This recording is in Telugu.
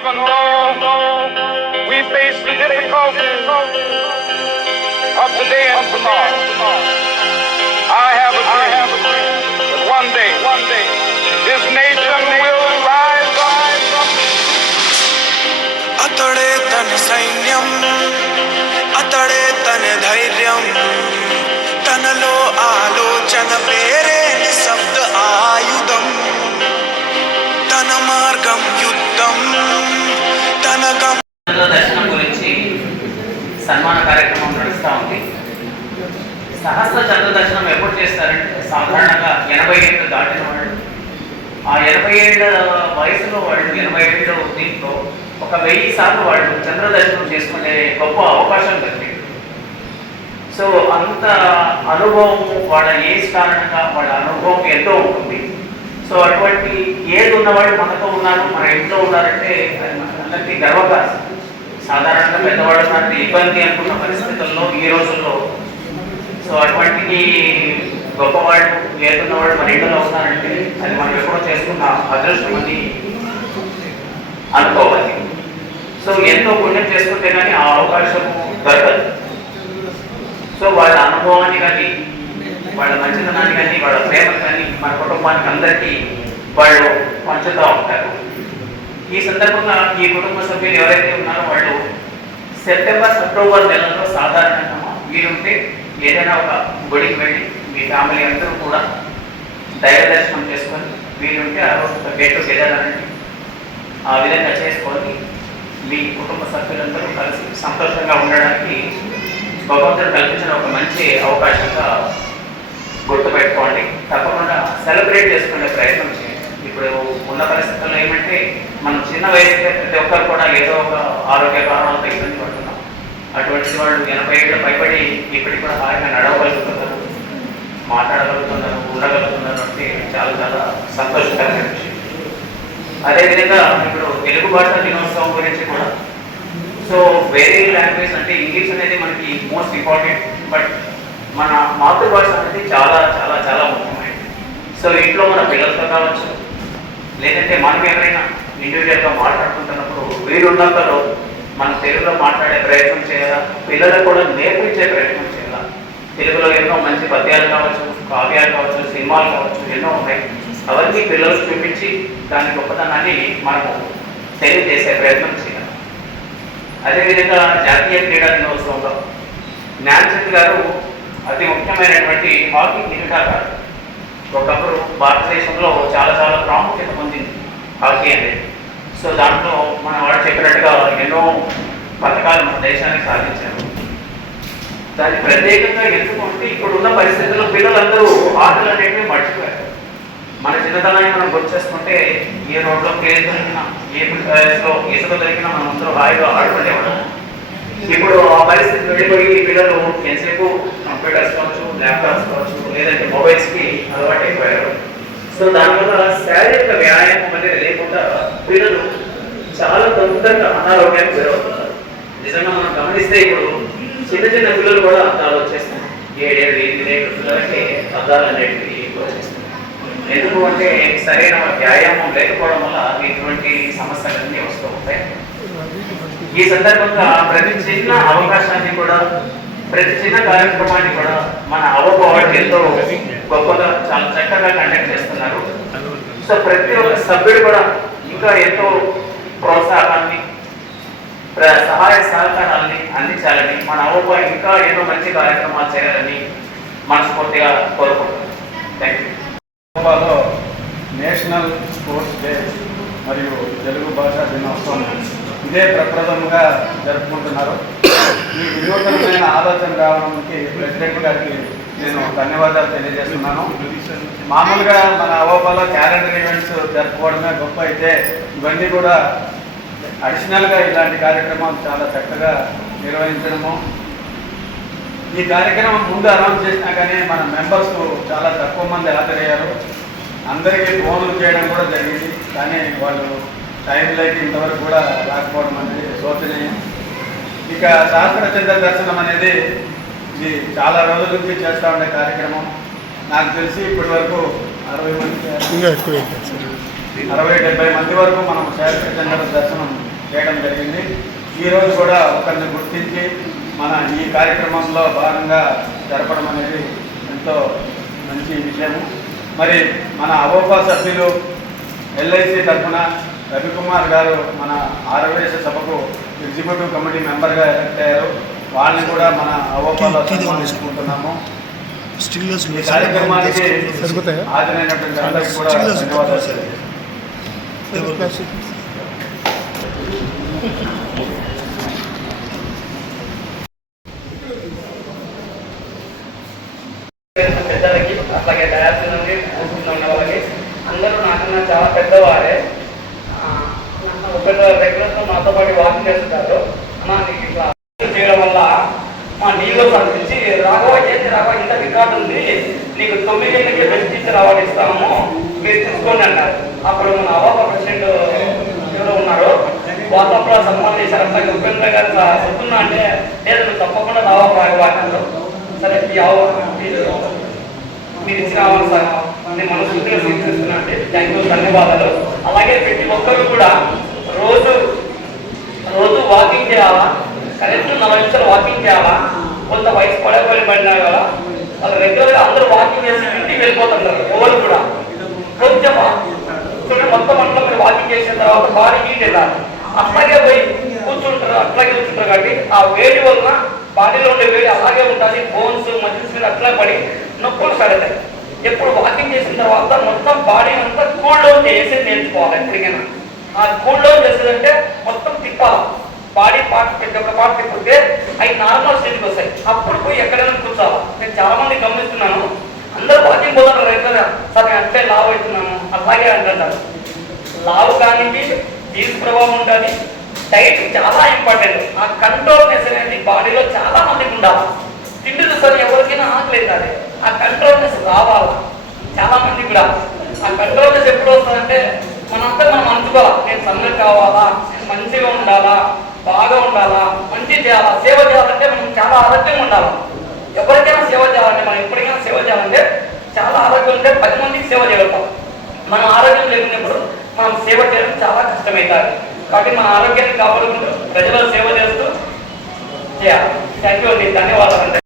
Even though we face the difficulties of today and tomorrow, I have a dream that one day, this nation will rise up. అతడే తన సైన్యం, అతడే తన ధైర్యం, తనలో ఆలోచన పేరే నిశ్శబ్ద ఆయుధం, తన మార్గం యుద్ధం, తన దర్శనం గురించి సన్మాన కార్యక్రమం నడుస్తూ ఉంది. సహస్ర చంద్ర దర్శనం ఎప్పుడు చేస్తారంటే సాధారణంగా 80 ఏళ్ళు దాటిన వాళ్ళు, ఆ 80 ఏళ్ళ వయసులో వాళ్ళు 80 ఏళ్ళు దీంట్లో 1000 సార్లు వాళ్ళు చంద్ర దర్శనం చేసుకునే గొప్ప అవకాశం దొరికింది. సో అంత అనుభవం వాళ్ళ ఏజ్ కారణంగా వాళ్ళ అనుభవం ఎంతో ఉంటుంది. సో అటువంటి ఏజ్ ఉన్నవాళ్ళు మనతో ఉన్నారు, మన ఇంట్లో ఉన్నారంటే అది అందరికీ గర్వకారణం. సాధారణంగా పెద్దవాళ్ళు నాకు ఇబ్బంది అనుకున్న పరిస్థితుల్లో ఈ రోజుల్లో సో అటువంటి గొప్పవాళ్ళు ఏదున్నవాళ్ళు మన ఇంట్లో ఉన్నారంటే అది మనం ఎప్పుడో చేసుకున్న అదృష్టం అని అనుకోవాలి. సో ఎంతో పుణ్యం చేసుకుంటే కానీ ఆ అవకాశం దొరకదు. సో వాళ్ళ అనుభవాన్ని కానీ వాళ్ళ మంచితనాన్ని కానీ వాళ్ళ ప్రేమను కానీ మన కుటుంబానికి అందరికీ వాళ్ళు పంచుతూ ఉంటారు. ఈ సందర్భంగా ఈ కుటుంబ సభ్యులు ఎవరైతే ఉన్నారో వాళ్ళు సెప్టెంబర్, అక్టోబర్ నెలలో సాధారణంగా వీరుంటే ఏదైనా ఒక గుడికి వెళ్ళి మీ ఫ్యామిలీ అందరూ కూడా దైవ దర్శనం చేసుకొని వీరుంటే ఆ రోజు గెట్ టుగెదర్ అనేది ఆ విధంగా చేసుకొని మీ కుటుంబ సభ్యులందరూ కలిసి సంతోషంగా ఉండడానికి భగవంతుడు కల్పించిన ఒక మంచి అవకాశంగా గుర్తుపెట్టుకోండి. తప్పకుండా సెలబ్రేట్ చేసుకునే ప్రయత్నం చేయండి. ఇప్పుడు ఉన్న పరిస్థితుల్లో ఏమంటే మనం చిన్న వయసుకే ప్రతి ఒక్కరు కూడా ఏదో ఒక ఆరోగ్య కారణాలతో ఇబ్బంది పడుతున్నాం. అటువంటి వాళ్ళు 80 ఏళ్ళు పైబడి ఇప్పటికి కూడా హాయిగా నడవగలుగుతున్నారు, మాట్లాడగలుగుతున్నారు, ఉండగలుగుతున్నారు అంటే చాలా చాలా సంతోషకరమైన విషయం. అదేవిధంగా ఇప్పుడు తెలుగు భాష దినోత్సవం గురించి కూడా సో వేరే లాంగ్వేజ్ అంటే ఇంగ్లీష్ అనేది మనకి మోస్ట్ ఇంపార్టెంట్, బట్ మన మాతృభాష అనేది చాలా చాలా చాలా ముఖ్యమైనది. సో ఇంట్లో మన పిల్లలతో కావచ్చు, లేదంటే మనం ఎవరైనా ఇండివిజువల్గా మాట్లాడుకుంటున్నప్పుడు వీరున్నంతలో మనం తెలుగులో మాట్లాడే ప్రయత్నం చేయాలా, పిల్లలకు కూడా నేర్పించే ప్రయత్నం చేయాలా. తెలుగులో ఎన్నో మంచి పద్యాలు కావచ్చు, కావ్యాలు కావచ్చు, సినిమాలు కావచ్చు, ఎన్నో ఉన్నాయి. అవన్నీ పిల్లలకు చూపించి దాని గొప్పతనాన్ని మనము తెలియజేసే ప్రయత్నం చేయాలి. అదేవిధంగా జాతీయ క్రీడా దినోత్సవంలో జ్ఞానచంద్ గారు అతి ముఖ్యమైనటువంటి హాకీ క్రీడాకారుడు. ఒకప్పుడు భారతదేశంలో చాలా చాలా ప్రాముఖ్యత పొందింది హాకీ అనేది. సో దాంట్లో మన వాడు చెప్పినట్టుగా ఎన్నో పథకాలు మన దేశానికి సాధించారు. దాన్ని ప్రత్యేకంగా ఎందుకుంటే ఇప్పుడున్న పరిస్థితుల్లో పిల్లలందరూ ఆటలు అనేవి మర్చిపోయారు. మన చిన్నతనాన్ని మనం గుర్తు చేసుకుంటే ఏ రోడ్లో ప్లేస్ దొరికినా, ఏ ప్లేస్లో ఇసుక దొరికినా మనం అందరూ హాయిగా ఆడుకునేవాడు. ఇప్పుడు ఆ పరిస్థితి వెళ్ళిపోయి పిల్లలు ఎంతసేపు కంప్యూటర్స్ కావచ్చు, ల్యాప్టాప్స్ కావచ్చు, లేదంటే మొబైల్స్కి అలవాటు అయిపోయారు. సో దానివల్ల శారీరక వ్యాయామం అనేది లేకుండా పిల్లలు చాలా తొందరగా అనారోగ్యానికి గురవుతున్నారు. నిజంగా మనం గమనిస్తే ఇప్పుడు చిన్న చిన్న పిల్లలు కూడా అద్దాలు వచ్చేస్తాయి. 7 ఏళ్ళు 8 ఏళ్ళు పిల్లలకి అద్దాలు అనేటివి వచ్చేస్తాయి. ఎందుకు అంటే సరైన వ్యాయామం లేకపోవడం వల్ల ఇటువంటి సమస్యలన్నీ వస్తూ ఉంటాయి. ఈ సందర్భంగా ప్రతి చిన్న అవకాశాన్ని కూడా, ప్రతి చిన్న కార్యక్రమాన్ని కూడా మన అవ్వబాటు ఎంతో గొప్పగా చాలా చక్కగా కండక్ట్ చేస్తున్నారు. సో ప్రతి ఒక్క సభ్యుడు కూడా ఇంకా ఎంతో ప్రోత్సాహాన్ని, సహాయ సహకారాన్ని అందించాలని, మన అవ్వ ఇంకా ఎన్నో మంచి కార్యక్రమాలు చేయాలని మనస్ఫూర్తిగా కోరుకుంటున్నాను. Thank you. గోవాలో నేషనల్ స్పోర్ట్స్ డే మరియు తెలుగు భాషా దినోత్సవం ఇదే ప్రప్రథమంగా జరుపుకుంటున్నారు. ఈ వినూతనమైన ఆలోచన రావడానికి ప్రెసిడెంట్ గారికి నేను ధన్యవాదాలు తెలియజేస్తున్నాను. మామూలుగా మన అవోపాలో క్యాలెండర్ ఈవెంట్స్ జరుపుకోవడమే గొప్ప అయితే ఇవన్నీ కూడా అడిషనల్గా ఇలాంటి కార్యక్రమాలు చాలా చక్కగా నిర్వహించడము. ఈ కార్యక్రమం ముందు అనౌన్స్ చేసినా కానీ మన మెంబర్స్ చాలా తక్కువ మంది హాజరయ్యారు. అందరికీ ఫోన్లు చేయడం కూడా జరిగింది, కానీ వాళ్ళు టైం లేక ఇంతవరకు కూడా రాకపోవడం అనేది శోచనీయం. ఇక శాస్త్ర చంద్ర దర్శనం అనేది ఇది చాలా రోజుల నుంచి చేస్తూ ఉండే కార్యక్రమం. నాకు తెలిసి ఇప్పటి వరకు 60 మంది 60-70 మంది వరకు మనం శాస్త్ర చంద్ర దర్శనం ఈరోజు కూడా ఒకరిని గుర్తించి మన ఈ కార్యక్రమంలో భాగంగా జరపడం అనేది ఎంతో మంచి విషయము. మరి మన అవోపా సభ్యులు ఎల్ఐసి తరఫున రవికుమార్ గారు మన ఆరవేశ సభకు ఎగ్జిక్యూటివ్ కమిటీ మెంబర్గా ఎలక్ట్ అయ్యారు. వాళ్ళని కూడా మన అవోపాలో సన్మానించుకుంటున్నాము. ఈ కార్యక్రమానికి హాజరైనటువంటి అందరికీ కూడా ధన్యవాదాలు. పెద్దలకి అట్లాగే డయాసిటీ కూర్చున్న వాళ్ళకి అందరూ నాకన్నా చాలా పెద్దవారే. ఒకళ్ళు రెగ్యులర్గా మాతో పాటు వాకింగ్ చేస్తుంటారు. అన్నా నీకు ఇట్లా చేయడం వల్ల మా నీళ్ళు పంపించి రాఘవ ఏంటి రాఘవ ఇంత రికార్డు ఉంది, నీకు 9 ఏళ్ళకి బెస్ట్ టీచర్ అవార్డు ఇస్తాము, మీరు తీసుకోండి అన్నారు. అప్పుడు మన అవోపా ప్రెసిడెంట్ ఎవరో ఉన్నారు, వాళ్ళ కూడా సన్మానం చేశారు. అట్లాగే ఉపేంద్ర గారు చెప్తున్నా అంటే లేదు నువ్వు తప్పకుండా రాఘవ రాఘవ అన్నారు. సరే మీరు ఇచ్చిన నేను మనస్ఫూర్తిగా స్వీకరిస్తున్నా అంటే థ్యాంక్ యూ, ధన్యవాదాలు. అలాగే ప్రతి ఒక్కరు కూడా రోజు వాకింగ్ చేయాలా, కరెక్ట్ 40 నిమిషాలు వాకింగ్ చేయాలా. కొంత వయసు పడినా కదా వాళ్ళు రెగ్యులర్గా అందరూ వాకింగ్ చేసి ఇంటికి వెళ్ళిపోతుంటారు. ఎవరు కూడా కొంచెం మొత్తం అంతా మీరు వాకింగ్ చేసిన తర్వాత బాడీ హీట్ వెళ్ళాలి. అట్లాగే పోయి కూర్చుంటారు, అట్లాగే కూర్చుంటారు కాబట్టి ఆ వేడి వలన బాడీలో ఉండే వేడి అలాగే ఉంటుంది. బోన్స్ మజిల్స్ మీద అట్లా పడి నొప్పులు సడతాయి. ఎప్పుడు వాకింగ్ చేసిన తర్వాత మొత్తం బాడీ అంతా కూల్ డౌన్ చేసేది నేర్చుకోవాలి. ఎప్పటికైనా ఆ కూల్ డౌన్ చేసేదంటే మొత్తం తిప్పాలి. బాడీ పార్ట్ ప్రతి ఒక్క పార్ట్ తిప్పితే అవి నార్మల్ స్టేజ్కి వస్తాయి. అప్పుడు పోయి ఎక్కడైనా కూర్చోవాలి. నేను చాలా మంది గమనిస్తున్నాను, అందరూ వాకింగ్ పోతారు రెగ్యులర్గా, సార్ నేను అంటే లావు అవుతున్నాను అలాగే అంటుంటారు. లావు కానీ జీన్స్ ప్రభావం ఉంటుంది. డైట్ చాలా ఇంపార్టెంట్. ఆ కంట్రోల్నెస్ అనేది బాడీలో చాలా మందికి ఉండాలి. తిండి చూసారు ఎవరికైనా ఆకలేదు, ఆ కంట్రోల్నెస్ రావాలి చాలా మంది కూడా. ఆ కంట్రోల్నెస్ ఎప్పుడు వస్తుందంటే మనంతా మనం అనుకోవాలి, నేను సన్నగా కావాలా, నేను మంచిగా ఉండాలా, బాగా ఉండాలా, మంచి చేయాలా. సేవ చేయాలంటే మనం చాలా ఆరోగ్యంగా ఉండాలి. ఎవరికైనా సేవ చేయాలంటే మనం ఎప్పటికైనా సేవ చేయాలంటే చాలా ఆరోగ్యం ఉంటే 10 మందికి సేవ చేయగలుగుతాం. మనం ఆరోగ్యం లేకున్నప్పుడు మనం సేవ చేయడం చాలా కష్టమవుతుంది. కాబట్టి మన ఆరోగ్యాన్ని కాపాడుకుంటూ ప్రజలకు సేవ చేస్తూ చేయాలి. థ్యాంక్ యూ అండి, ధన్యవాదాలు.